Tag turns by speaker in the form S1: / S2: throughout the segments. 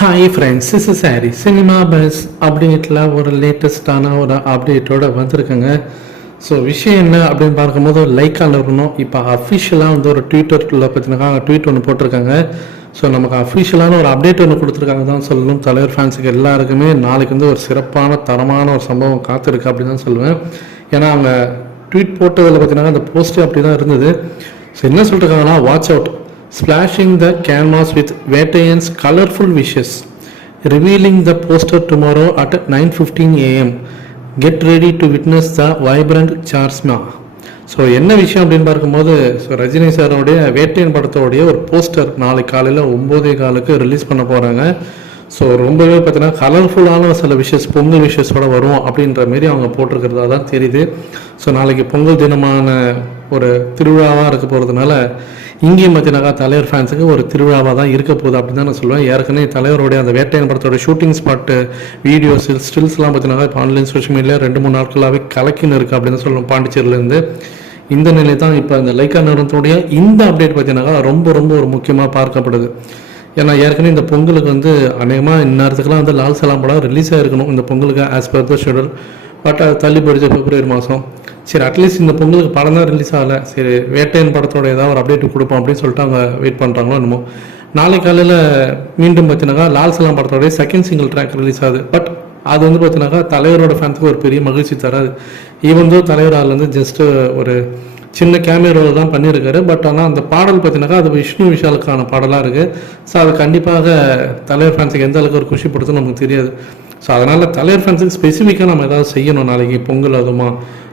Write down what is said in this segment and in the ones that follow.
S1: Hi friends is sorry cinema buzz அப்டேட்டில் ஒரு லேட்டஸ்டான ஒரு அப்டேட்டோட வந்திருக்குங்க. ஸோ விஷயம் என்ன அப்படின்னு பார்க்கும்போது லைக்கால் இருக்கணும் இப்போ அஃபிஷியலாக வந்து ஒரு ட்விட்டரில் பார்த்தீங்கன்னா ட்வீட் ஒன்று போட்டிருக்காங்க. ஸோ நமக்கு அஃபிஷியலான ஒரு அப்டேட் ஒன்று கொடுத்துருக்காங்க தான் சொல்லணும். தலைவர் ஃபேன்ஸுக்கு எல்லாருக்குமே நாளைக்கு வந்து ஒரு சிறப்பான தரமான ஒரு சம்பவம் காத்திருக்கு அப்படின்னு தான் சொல்லுவேன். ஏன்னா அவங்க ட்வீட் போட்டதில் பார்த்தீங்கன்னா அந்த போஸ்ட்டு அப்படி தான் இருந்தது. ஸோ என்ன சொல்லிருக்காங்கன்னா watch out splashing the canvas with Vatayan's colorful wishes, revealing the poster tomorrow at 9:15 a.m. Get ready to witness the vibrant charisma so என்ன விஷயம் அப்படின்னு பார்க்கும்போது ஸோ ரஜினி சாரோடைய வேட்டையன் படத்தோடைய ஒரு போஸ்டர் நாளை காலையில் ஒம்போதே காலுக்கு ரிலீஸ் பண்ண போகிறாங்க ஸோ ரொம்பவே பார்த்தீங்கன்னா கலர்ஃபுல்லான சில விஷஸ் பொங்கல் விஷஸோட வரும் அப்படின்ற மாரி அவங்க போட்டிருக்கிறதா தான் தெரியுது. ஸோ நாளைக்கு பொங்கல் தினமான ஒரு திருவிழாவாக இருக்க போகிறதுனால இங்கேயும் பார்த்தீங்கன்னாக்கா தலைவர் ஃபேன்ஸுக்கு ஒரு திருவிழாவாக தான் இருக்க போகுது அப்படின்னு தான் நான் சொல்லுவேன். ஏற்கனவே தலைவருடைய அந்த வேட்டையன் படத்தோட ஷூட்டிங் ஸ்பாட்டு வீடியோஸ் ஸ்டில்ஸ்லாம் பார்த்தீங்கன்னா இப்போ ஆன்லைன் சோஷியல் மீடியா ரெண்டு மூணு நாட்களாகவே கலக்கின்னு இருக்குது அப்படின்னு சொல்லணும் பாண்டிச்சேரியிலேருந்து. இந்த நிலை தான் இப்போ அந்த லைக்கா நிறுவனத்துடைய இந்த அப்டேட் பார்த்தீங்கன்னாக்கா ரொம்ப ரொம்ப ஒரு முக்கியமாக பார்க்கப்படுது. ஏன்னா ஏற்கனவே இந்த பொங்கலுக்கு வந்து அநேகமாக இந்நேரத்துக்குலாம் வந்து லால் சலாம் படம் ரிலீஸ் ஆகிருக்கணும் இந்த பொங்கலுக்கு as per the schedule but அது தள்ளி போயிடுச்சு பிப்ரவரி மாதம். சரி அட்லீஸ்ட் இந்த பொங்கலுக்கு படம் தான் ரிலீஸ் ஆகலை. சரி வேட்டையன் படத்தோட ஏதாவது ஒரு அப்டேட் கொடுப்போம் அப்படின்னு சொல்லிட்டு அவங்க வெயிட் பண்ணுறாங்களோ என்னமோ. நாளை காலையில் மீண்டும் பார்த்தீங்கன்னாக்கா லால் சலாம் படத்தோடைய செகண்ட் சிங்கிள் ட்ராக் ரிலீஸ் ஆகுது. பட் அது வந்து பார்த்தீங்கன்னாக்கா தலைவரோட ஃபேன்ஸுக்கு ஒரு பெரிய மகிழ்ச்சி தராது. ஈவன் தோ தலைவர் அதில் வந்து ஜஸ்ட்டு ஒரு சின்ன கேமரா தான் பண்ணியிருக்காரு. பட் ஆனால் அந்த பாடல் பார்த்தீங்கன்னாக்கா அது விஷ்ணு விஷாலுக்கான பாடலாக இருக்குது ஸோ அது கண்டிப்பாக தலைவர் ஃபேன்ஸுக்கு எந்த அளவுக்கு ஒரு குஷிப்படுத்தும் நமக்கு தெரியாது. ஸோ அதனால் தலைவர் ஃபேன்ஸுக்கு ஸ்பெசிஃபிக்காக நம்ம ஏதாவது செய்யணும் நாளைக்கு பொங்கல் அதுமா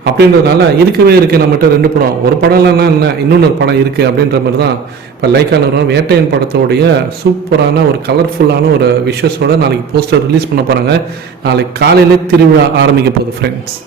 S1: அப்படின்றதுனால இருக்கவே இருக்குது நம்மகிட்ட ரெண்டு படம். ஒரு படம் இல்லைன்னா என்ன? இன்னொன்று ஒரு படம் இருக்குது அப்படின்ற மாதிரி தான் இப்போ லைக்கான வேட்டையன் படத்தோடைய சூப்பரான ஒரு கலர்ஃபுல்லான ஒரு விஷஸோட நாளைக்கு போஸ்டர் ரிலீஸ் பண்ண போகிறாங்க நாளைக்கு காலையிலே திருவிழா ஆரம்பிக்க போகுது ஃப்ரெண்ட்ஸ்